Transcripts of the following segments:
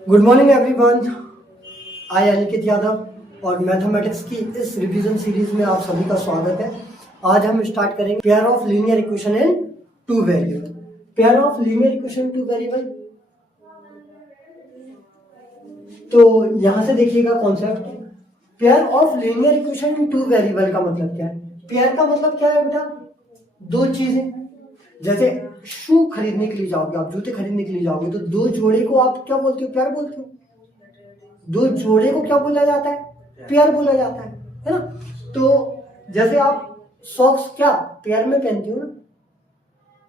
Good morning everyone. I Aniket Yadav और mathematics की इस रिवीजन सीरीज में आप सभी का स्वागत है। आज हम स्टार्ट करेंगे pair of linear equation in two variable. Pair of linear equation two variable, तो यहां से देखिएगा concept. Pair of linear equation in two variable का मतलब क्या है? पेयर का मतलब क्या है बेटा? दो चीजें। जैसे शू खरीदने के लिए जाओगे, आप जूते खरीदने के लिए जाओगे, तो दो जोड़े को आप क्या बोलते हो? पेयर बोलते हो। दो जोड़े को क्या बोला जाता है? पेयर बोला जाता है ना। तो जैसे आप सॉक्स क्या पेयर में पहनते हो ना,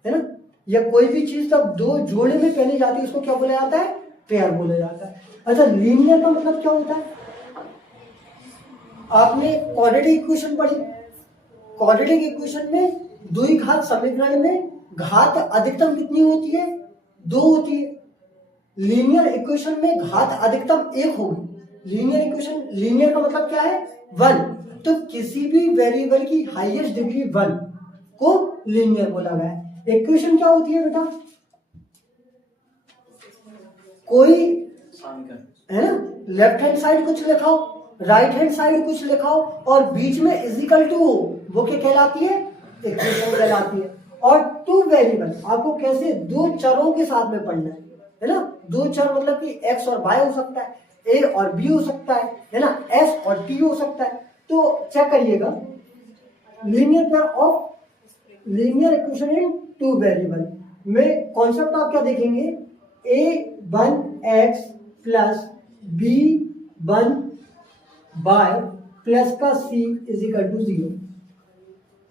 है ना, या कोई भी चीज तब दो जोड़े में पहनी जाती है उसको क्या बोला जाता है? पेयर बोला जाता है। अच्छा, लीनियर का मतलब क्या होता है? आपने क्वाड्रेटिक इक्वेशन पढ़ी। क्वाड्रेटिक इक्वेशन में द्विघात समीकरण में घात अधिकतम कितनी होती है? दो होती है। लीनियर इक्वेशन में घात अधिकतम एक होगी। लीनियर इक्वेशन, लीनियर का मतलब क्या है? वन। तो किसी भी वेरिएबल की हाईएस्ट डिग्री वन को लीनियर बोला गया है। इक्वेशन क्या होती है बेटा? कोई है ना, लेफ्ट हैंड साइड कुछ लिखाओ, राइट हैंड साइड कुछ लिखाओ और बीच में इजिकल टू हो, वो क्या कहलाती है? इक्वेशन कहलाती है। और टू वेरिएबल आपको कैसे? दो चरों के साथ में पढ़ना है ना। दो चर मतलब कि एक्स और वाई हो सकता है, ए और बी हो सकता है ना, एस और टी हो सकता है। तो चेक करिएगा, linear pair of linear equation in two variable में कॉन्सेप्ट आप क्या देखेंगे? A one x plus b one by plus का c is equal to zero.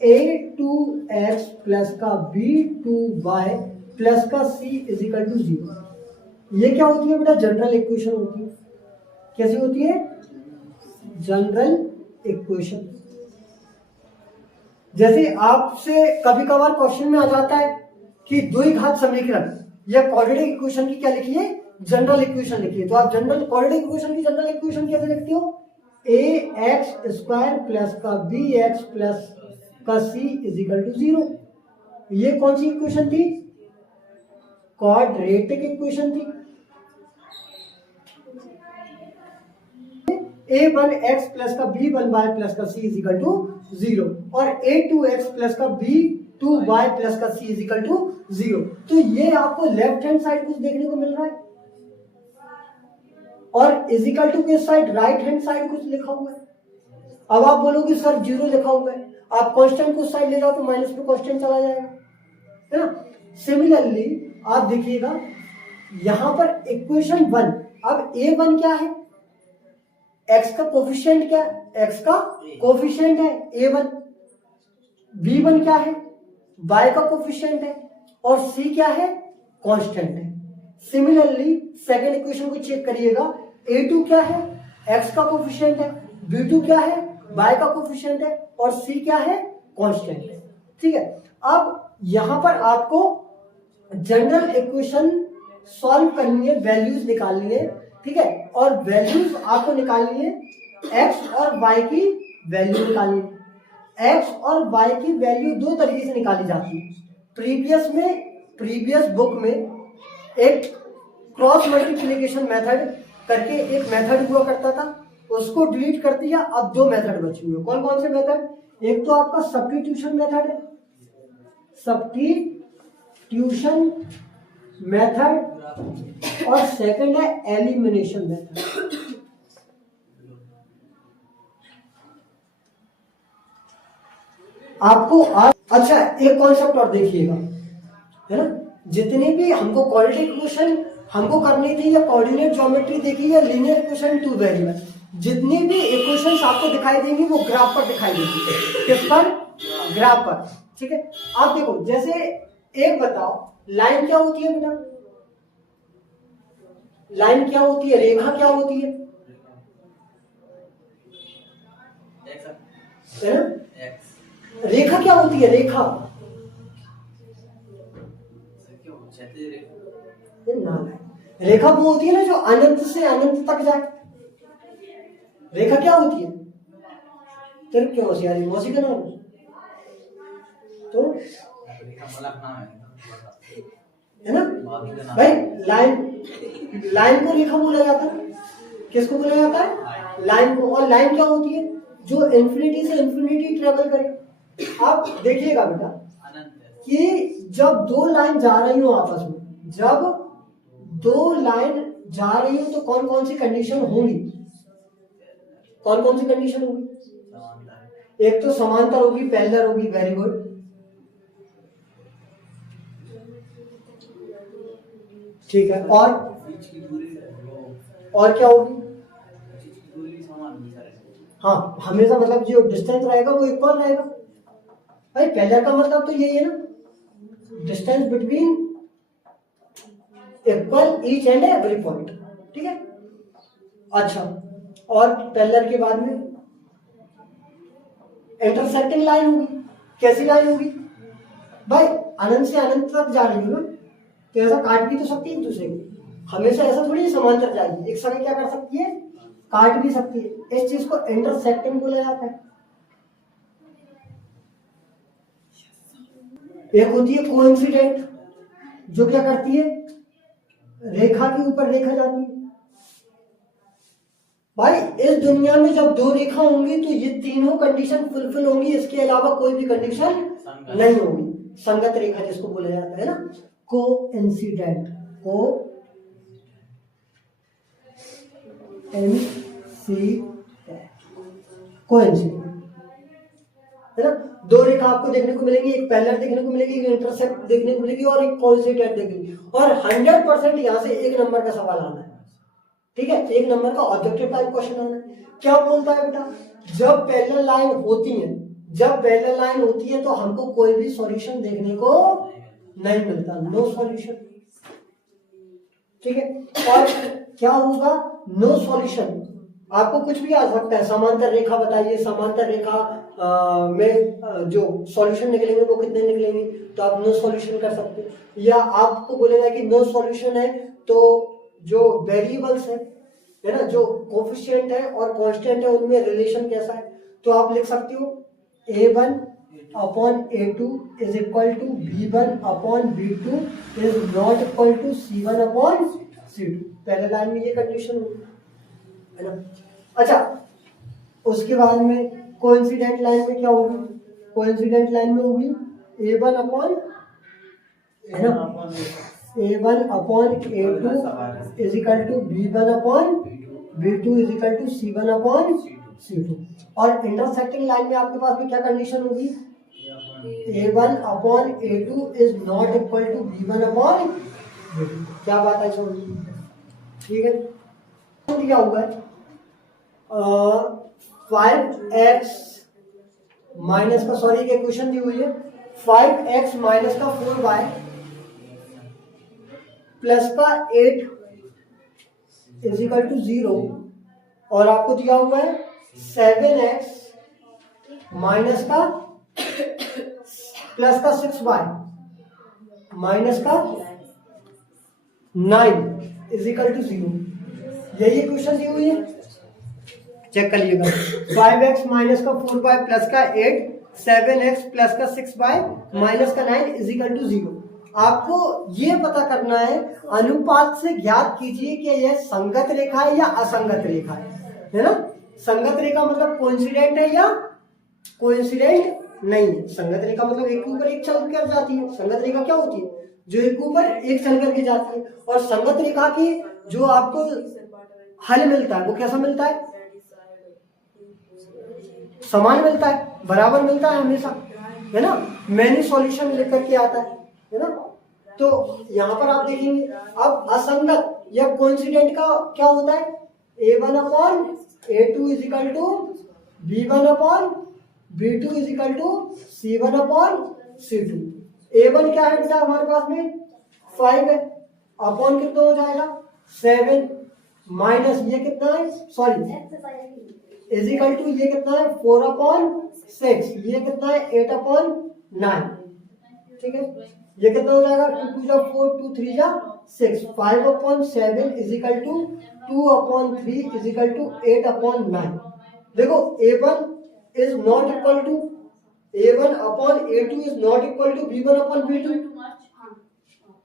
A two x plus का बी टू वाई प्लस का c is equal to zero. ये क्या होती है बेटा? जनरल इक्वेशन होती है। कैसी होती है? General equation. जैसे आपसे कभी कभार क्वेश्चन में आ जाता है कि द्विघात समीकरण या क्वाड्रेटिक इक्वेशन की क्या लिखिए? जनरल इक्वेशन लिखिए। तो आप जनरल क्वाड्रेटिक इक्वेशन की जनरल इक्वेशन कैसे लिखते हो? ए एक्स स्क्वायर प्लस का बी एक्स प्लस का c is equal to zero. ये कौन सी इक्वेशन थी? क्वाड्रेटिक इक्वेशन थी। ए वन एक्स प्लस का बी वन वाई प्लस का c is equal to zero और ए टू एक्स प्लस का बी टू वाई प्लस का c is equal to zero. तो ये आपको लेफ्ट हैंड साइड कुछ देखने को मिल रहा है और इजिकल टू के साइड राइट हैंड साइड कुछ लिखा हुआ है। अब आप बोलोगे सर जीरो लिखा हुआ है, आप कांस्टेंट को साइड ले जाओ तो माइनस पे कांस्टेंट चला जाएगा, है ना। सिमिलरली आप देखिएगा यहां पर इक्वेशन वन। अब ए वन क्या है? एक्स का कोफिशिएंट क्या है? एक्स का कोफिशिएंट है ए वन। बी वन क्या है? वाई का कोफिशिएंट है और सी क्या है? कांस्टेंट है। सिमिलरली सेकंड इक्वेशन को चेक करिएगा, ए टू क्या है? एक्स का कोफिशिएंट है, बी टू क्या है? वाई का कोफिशिएंट है और सी क्या है? कांस्टेंट है। ठीक है, अब यहां पर आपको जनरल इक्वेशन सॉल्व करनी है, वैल्यूज निकालनी है, ठीक है। और वैल्यूज आपको निकालनी है, एक्स और वाई की वैल्यू निकालनी है। एक्स और वाई की वैल्यू दो तरीके से निकाली जाती है। प्रीवियस बुक में एक क्रॉस मल्टीप्लिकेशन मेथड करके एक मेथड हुआ करता था, उसको डिलीट कर दिया। अब दो मेथड बचे हुए। कौन कौन से मेथड? एक तो आपका सब्स्टिट्यूशन मेथड है, सब्स्टिट्यूशन मेथड, और सेकंड है एलिमिनेशन मेथड। आपको अच्छा एक कॉन्सेप्ट और देखिएगा, है ना। जितने भी हमको क्वाड्रेटिक इक्वेशन हमको करनी थी, या कोऑर्डिनेट ज्योमेट्री देखी, या लीनियर इक्वेशन टू वेरिएबल, जितनी भी इक्वेशंस आपको दिखाई देंगी वो ग्राफ पर दिखाई देंगी। किस पर? ग्राफ पर। ठीक है, आप देखो, जैसे एक बताओ, लाइन क्या होती है बेटा? लाइन क्या होती है? रेखा क्या होती है? रेखा क्या होती है? रेखा रेखा वो होती है ना जो अनंत से अनंत तक जाए। रेखा क्या होती है? तेरे क्यों होशियारी? मौसी का नाम तो है ना भाई। लाइन को रेखा बोला जाता है, किसको बोला जाता है? लाइन को। और लाइन क्या होती है? जो इन्फिनिटी से इन्फिनिटी ट्रेवल करे। आप देखिएगा बेटा कि जब दो लाइन जा रही हो आपस में, जब दो लाइन जा रही हो तो कौन कौन सी कंडीशन होंगी? कौन कौन सी कंडीशन होगी? एक तो समांतर होगी, पैरेलल होगी, वेरी गुड। ठीक है, और क्या होगी? हाँ, हमेशा मतलब जो डिस्टेंस रहेगा वो इक्वल रहेगा भाई। पैरेलल का मतलब तो यही है ना, distance between equal each and every point. ठीक है, अच्छा। और पैरेलल के बाद में इंटरसेक्टिंग लाइन होगी। कैसी लाइन होगी भाई? अनंत से अनंत तक जा रही हो ना, तो ऐसा काट भी तो सकती है एक दूसरे को। हमेशा ऐसा थोड़ी समांतर जाएगी, एक समय क्या कर सकती है? काट भी सकती है। इस चीज को इंटरसेक्टिंग बोला जाता है। एक होती है कोइंसिडेंट, जो क्या करती है? रेखा के ऊपर रेखा जाती है भाई। इस दुनिया में जब दो रेखा होंगी तो ये तीनों कंडीशन फुलफिल होंगी, इसके अलावा कोई भी कंडीशन नहीं होगी। संगत रेखा जिसको बोला जाता है ना, कोइंसिडेंट। कोइंसिडेंट है ना। दो रेखा आपको देखने को मिलेंगी, एक पैरेलल देखने को मिलेगी, एक इंटरसेक्ट देखने को मिलेगी और एक कोइंसिडेंट देखने को मिलेगी। और 100% यहाँ से एक नंबर का सवाल आना है। ठीक है, एक नंबर का ऑब्जेक्टिव टाइप क्वेश्चन आना है। क्या बोलता है बेटा? जब पैरेलल लाइन होती है, जब पैरेलल लाइन होती है तो हमको कोई भी सॉल्यूशन देखने को नहीं मिलता, नो सॉल्यूशन। ठीक है, और क्या होगा? No solution. आपको कुछ भी आ सकता है, समांतर रेखा बताइए, समांतर रेखा में जो सॉल्यूशन निकलेंगे वो कितने निकलेंगे, तो आप नो सॉल्यूशन कर सकते हैं। या आपको बोलेगा कि नो सॉल्यूशन है तो जो वेरिएबल्स है ना, जो कोफिशिएंट है और कांस्टेंट है, उनमें रिलेशन कैसा है, तो आप लिख सकते हो a1 upon a2 is equal to b1 upon b2 is not equal to c1 upon c2। पहले लाइन में ये कंडीशन होगी, है ना। अच्छा, उसके बाद में कोइंसिडेंट लाइन में क्या होगी? कोइंसिडेंट लाइन में होगी a1 अपॉन, है ना, a1 upon a2 is equal to b1 upon b2 is equal to c1 upon c2। और इंटरसेक्टिंग लाइन में आपके पास में क्या कंडीशन होगी? a1 upon a2 is not equal to b1 upon b2। क्या बात है समझ? ठीक है, दिया हुआ है 5x माइनस का, सॉरी एक क्वेश्चन दी हुई है 5x माइनस का 4y प्लस का 8 इज इक्वल टू 0, और आपको दिया हुआ है 7x माइनस का प्लस का 6y माइनस का 9 इज इक्वल टू 0। यही क्वेश्चन दी हुई है, चेक करिएगा। 5x माइनस का 4y प्लस का 8, 7x प्लस का 6y माइनस का 9 इज इक्वल टू 0। आपको ये पता करना है, अनुपात से ज्ञात कीजिए कि यह संगत रेखा है या असंगत रेखा है ना। संगत रेखा मतलब कोइंसिडेंट है या कोइंसिडेंट नहीं है। संगत रेखा मतलब एक के ऊपर एक चल कर जाती है। संगत रेखा क्या होती है? जो एक के ऊपर एक चल करके जाती है। और संगत रेखा की जो आपको हल मिलता है वो कैसा मिलता है? समान मिलता है, बराबर मिलता है हमेशा, है ना। मैनी सॉल्यूशन लेकर के आता है ना। तो यहाँ पर आप देखेंगे अब असंगत या कोइंसिडेंट का क्या होता है? a1 upon a2 is equal to b1 upon b2 is equal to c1 upon c2। a1 क्या है बेटा हमारे पास में? 5 है, अपॉन कितना हो जाएगा? 7 माइनस ये कितना है, सॉरी इज इक्वल टू ये कितना है? 4 अपॉन 6, ये कितना है? 8 अपॉन 9। ठीक है, ये कितना हो जाएगा? 2 2 जा 4, 2 3 जा 6, 5 upon 7 is equal to 2 upon 3 is equal to 8 upon 9। देखो a1 is not equal to, a1 upon a2 is not equal to b1 upon b2।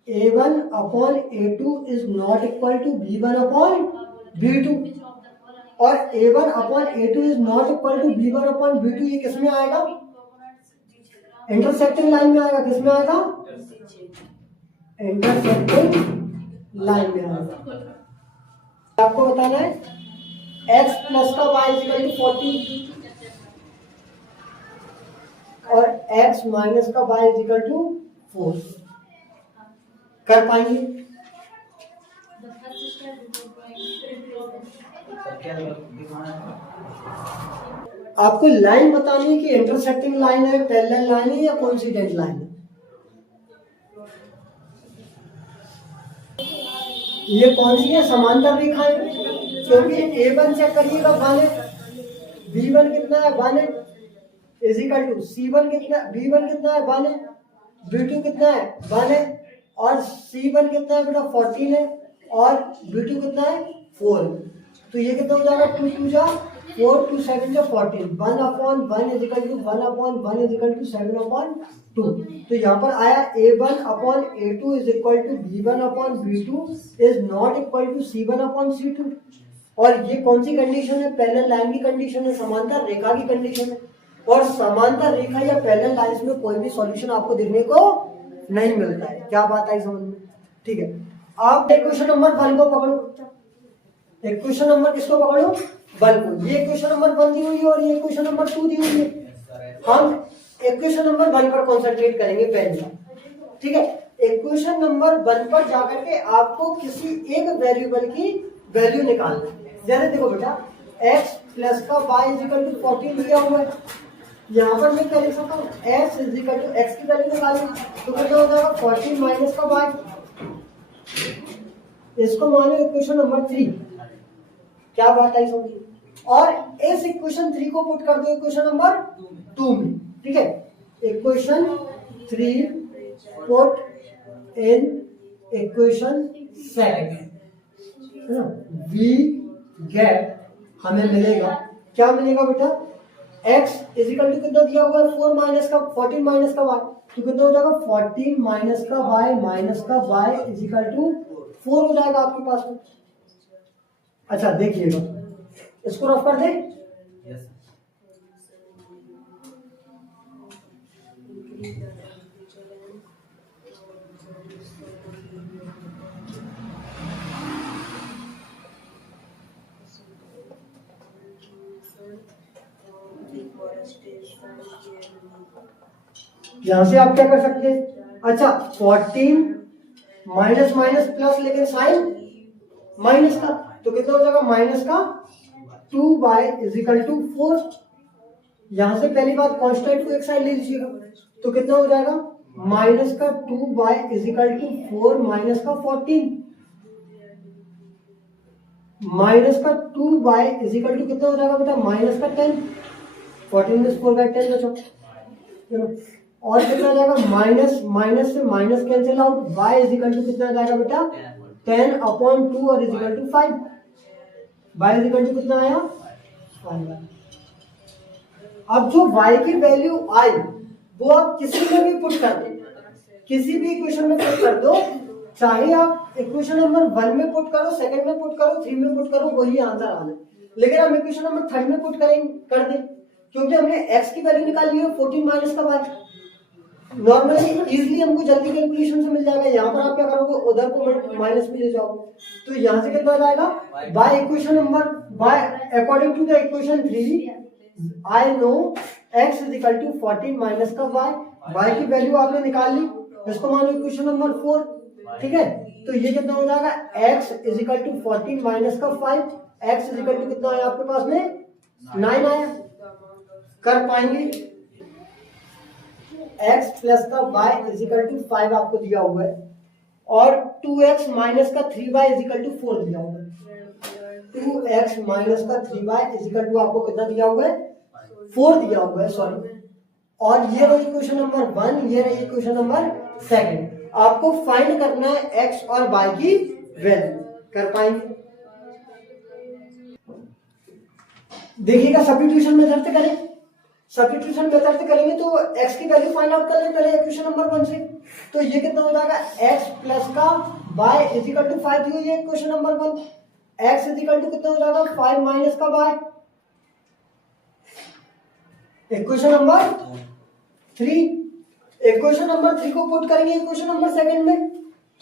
A1 upon A2 is not equal to B1 upon B2, और A1 upon A2 is not equal to B1 upon B2, ये किस में आएगा? Intersecting line में आएगा। किस में आएगा? इंटरसेक्टिंग लाइन में आएगा। आपको बताना है x प्लस का y इक्वल टू 40 और x माइनस का y इक्वल टू 4। कर पाएंगे? आपको लाइन बतानी है कि इंटरसेक्टिंग लाइन है, पैरेलल लाइन है या कोइंसिडेंट लाइन है। ये कौन सी है? समांतर रेखाएं, क्योंकि A1 चेक करिएगा 1 है, B1 कितना है 1 है, इजिकल टू C1 कितना, B1 कितना है 1 है, B2 कितना है 1 है, और C1 कितना है बेटा 14 है, और B2 कितना है 4 है। तो ये कितना हो जाएगा? 2 2 जा 4, 2 7 जा 14, 1 upon 1 is equal to 1 upon 1 is equal to 7 upon 2। तो यहाँ पर आया A1 upon A2 is equal to B1 upon B2 is not equal to C1 upon C2। और ये कौन सी कंडीशन है? पैरेलल लाइन की कंडीशन है, समांतर रेखा की कंडीशन है। और समांतर रेखा या पैरेलल लाइंस में कोई भी सॉल्यूशन आपको देखने को नहीं मिलता है। क्या बात आई समझ में? ठीक है, आप इक्वेशन नंबर 1 को पकड़ो। इक्वेशन नंबर किसको पकड़ो? 1 को। ये इक्वेशन नंबर 1 दी हुई है और ये इक्वेशन नंबर 2 दी हुई है। हम इक्वेशन नंबर 1 पर कॉन्सेंट्रेट करेंगे पहले। ठीक है, इक्वेशन नंबर 1 पर जाकर के आपको किसी एक वेरिएबल की वैल्यू निकालना है। जैसे देखो बेटा, x प्लस का y इजिकल टू 14 दिया हुआ है। यहाँ पर मैं क्या लिख सकता हूँ? x इजिकल टू x की वैल्यू निकाली, तो कितना हो जाएगा? 14 माइनस का y। इसको मानो इक्वेशन नंबर 3। क्या बात आई समझिए? और इस इक्वेशन 3 को पुट कर दो इक्वेशन नंबर 2 में। ठीक है, equation 3 put in equation 7, we get, हमें मिलेगा, क्या मिलेगा बेटा? x इजिकल टू कितना दिया हुआ है? 4 माइनस का 14 माइनस का y, तो कितना हो जाएगा? 14 माइनस का y माइनस का y इजिकल टू 4 हो जाएगा आपके पास में। अच्छा देखिएगा, इसको रफ कर दे। यहां से आप क्या कर सकते हैं? अच्छा 14 माइनस माइनस प्लस, लेकिन साइन माइनस का, तो कितना हो जाएगा? माइनस का 2y इजिकल टू 4। यहां से पहली बात कांस्टेंट को एक साइड ले लीजिएगा, तो कितना हो जाएगा? माइनस का 2y इजिकल टू 4 माइनस का 14, माइनस का 2y इजिकल टू कितना हो जाएगा बेटा? माइनस का 10। 14 में 4 का 10 बचा, और कितना जाएगा? माइनस माइनस से minus cancel out, y is equal to कितना जाएगा बेटा? 10 अपॉन 2 और is equal to 5। y is equal to कितना आया? 5। अब जो y की वैल्यू आई वो आप किसी में भी पुट कर दो, किसी भी इक्वेशन में पुट कर दो, चाहे आप इक्वेशन नंबर 1 में पुट करो, सेकंड में पुट करो, 3 में पुट करो, वही आंसर आना है। लेकिन हम इक्वेशन नंबर 3 में पुट करेंगे, कर दें, क्योंकि हमने x की वैल्यू निकाली है 14 माइनस का y। नॉर्मली इजीली हमको जल्दी कैलकुलेशन से मिल जाएगा। यहाँ पर आप क्या करोगे? उधर को माइनस में ले जाओगे, तो यहाँ से कितना जाएगा? By equation number, by according to the equation 3 I know x is equal to 14 minus का y की वैल्यू आपने निकाल ली, इसको मानो इक्वेशन नंबर 4। ठीक है, तो ये कितना हो जाएगा? x is equal to 14 minus का 5, x इज इक्वल टू कितना आया आपके पास में? 9 आया। कर पाएंगे? x प्लस का y इज इक्वल टू 5 आपको दिया हुआ है, और 2x माइनस का 3y इज इक्वल टू 4 दिया हुआ है। 2x माइनस का 3y इज इक्वल टू आपको कितना दिया हुआ है? 4 दिया हुआ है, सॉरी। और ये रही इक्वेशन नंबर 1, ये रही इक्वेशन नंबर 2। आपको फाइंड करना है x और y की वैल्यू। कर पाएंगे? देखिएगा, सब्स्टिट्यूशन मेथड से करें। सब्स्टिट्यूशन मेथड से करेंगे तो x की वैल्यू फाइंड आउट कर लें पहले इक्वेशन नंबर 1 से। तो ये कितना हो जाएगा x प्लस का y इज इक्वल टू 5 दी हुई है equation number 1। x is equal to कितना हो जाएगा 5 माइनस का y। Equation number 3, equation number 3 को पुट करेंगे इक्वेशन नंबर 2 में।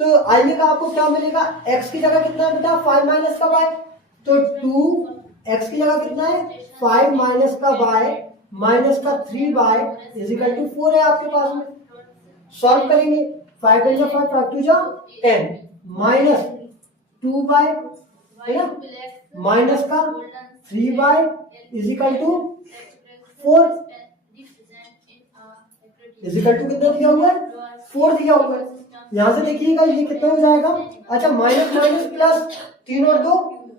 तो आइएगा आपको क्या मिलेगा, x की जगह कितना है बेटा 5 माइनस का y, तो 2 x की जगह कितना है 5 माइनस का y माइनस का 3y इज इक्वल टू 4 है आपके पास में। सॉल्व करेंगे 5 × 5 5 2 जा 10 माइनस 2y है ना माइनस का 3y is equal to 4 is equal to कितना दिया हुआ है 4 दिया हुआ है। यहां से देखिएगा ये कितना हो जाएगा, अच्छा माइनस माइनस प्लस 3 और 2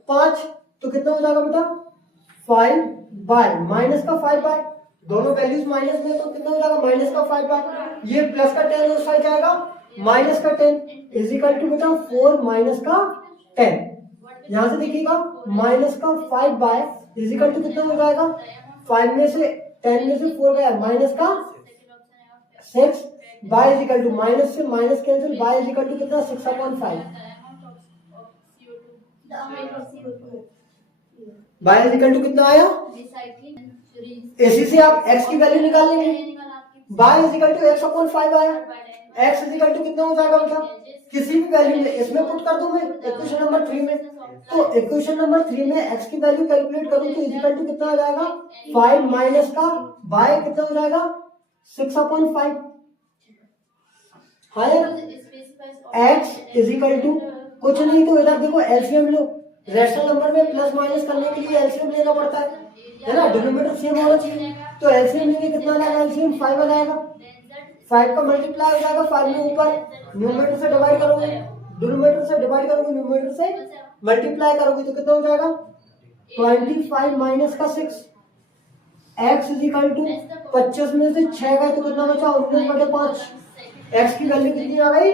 5, तो कितना हो जाएगा बेटा 5y माइनस का 5y, दोनों वैल्यूज माइनस में तो कितना हो जाएगा माइनस का 5y, ये प्लस का 10 उस साइड जाएगा माइनस का 10 इज इक्वल टू बेटा 4 माइनस का 10। यहां से देखिएगा माइनस का 5y इज इक्वल टू कितना हो जाएगा 5 में से 10 में से 4 गया माइनस का 6, y is equal to minus से minus cancel y is equal to कितना 6/5, y इज इक्वल टू कितना आया, इसी से आप x की वैल्यू निकाल लेंगे, y is equal to x/5 आया, x इज इक्वल टू कितना हो जाएगा बेटा किसी भी वैल्यू में इसमें पुट कर दूं मैं इक्वेशन नंबर 3 में, तो इक्वेशन नंबर 3 में x की वैल्यू कैलकुलेट करूं तो इज इक्वल टू कितना आ जाएगा 5 माइनस का y कितना हो जाएगा 6/5 है, x इज इक्वल टू कुछ नहीं तो इधर देखो एलसीएम लो, रैशनल नंबर में प्लस माइनस करने के लिए एलसीएम लेना पड़ता है ना, डिनोमिनेटर सेम होना चाहिए, तो एलसीएम लेंगे कितना आ जाएगा एलसीएम 5 आ जाएगा, 5 का मल्टीप्लाई हो जाएगा 5 में ऊपर न्यूमरेटर से डिवाइड करोगे, डिनोमिनेटर से डिवाइड करोगे न्यूमरेटर से मल्टीप्लाई करोगे तो कितना हो जाएगा 25 माइनस का 6, x इज इक्वल टू 25 में से 6 गए तो कितना बचा 19/5, x की वैल्यू कितनी आ गई